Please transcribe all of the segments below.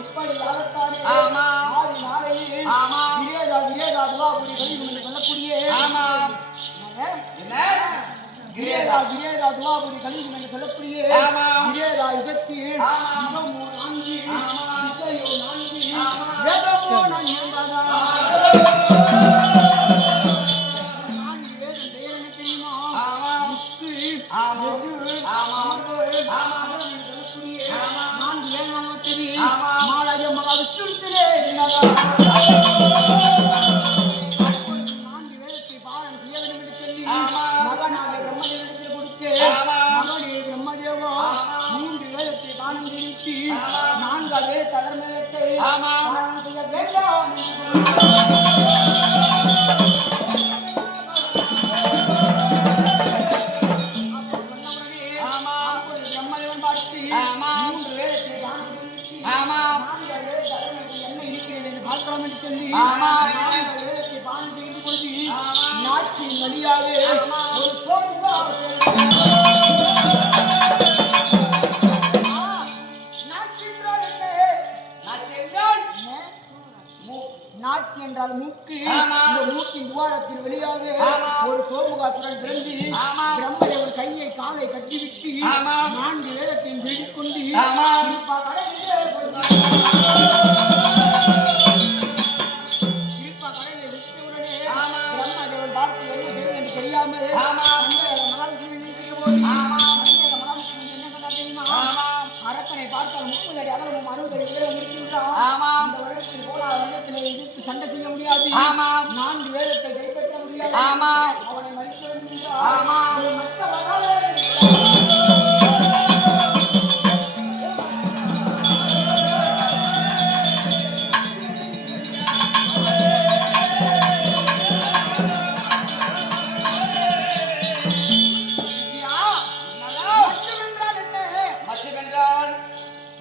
இப்படி யாகத்தானே நாளையில் விரேதா துவாபுரி கலியுகம் என்று சொல்லக்கூடிய விரேதா துவாபுரி கலியுகம் என்று சொல்லக்கூடிய விரேதா யுகத்தில் யுகமோ 4 திசையோ 4 வேதமோ 4 என்பதா 4 வேதம் பெயர் என்ன தெரியுமா? முக்கு மாலாய மகா விஷ்ணுவிலே 4 வேதத்தை பாலன் செய்ய வேண்டும் என்று சொல்லி மகனாக பிரம்மதேவனிடத்தில் கொடுத்து மகனே பிரம்மதேவா 3 வேதத்தை தானம் செய்து 4 வேத தர்மத்தை பாலன் செய்ய வேண்டாம் நாச்சின் வழியாவே ஒரு நாச்சி என்றால் மூக்கு. இந்த மூக்கின் துவாரத்தின் வெளியாக ஒரு சோமுகாசுரன் பிறந்து பிரம்மதேவன் கையை காலை கட்டிவிட்டு 4 வேதத்தையும் தேடிக்கொண்டு அரக்கனை பார்த்தால் 30 அடி அகலமும் 60 அடி உயரம் இருக்கின்றான். இந்த வருடத்தில் போனால் வருடத்தில் எதிர்த்து சண்டை செய்ய முடியாது. 4 வேதத்தை கைப்பற்ற முடியாது. அவனை மதிக்க வேண்டும்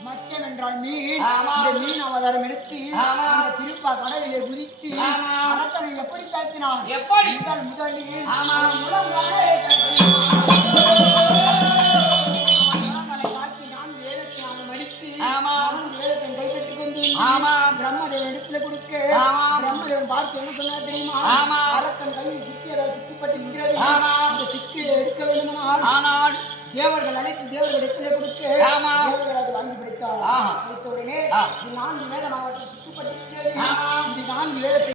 மச்சம் என்றால் மீன். இந்த மீன் அவதாரம் எடுத்து அந்த திருப்பா கடலிலே குதித்து அரக்கனை எப்படி தாக்கினான்? முதலில் முழங்காலை தாக்கி 4 வேதத்தை அவன் மடித்து 4 வேதத்தை கைப்பற்றிக் கொண்டு பிரம்மதேவன் இடத்துல கொடுக்க பிரம்மதேவன் பார்த்து என்ன சொன்னார் தெரியுமா? அரக்கன் கையில் சிக்கிப்பட்டு நிற்கிறது. அந்த சிக்கியை எடுக்க வேண்டுமானால் தேவர்கள் அனைத்து தேவர்கள் இடத்திலே கொடுக்க தேவர்கள் அதை வாங்கி பிடித்தார். பிடித்த உடனே 4 வேதம் அவருக்கு சுட்டுப்பட்டிருக்கிறது. 4 வேதத்தை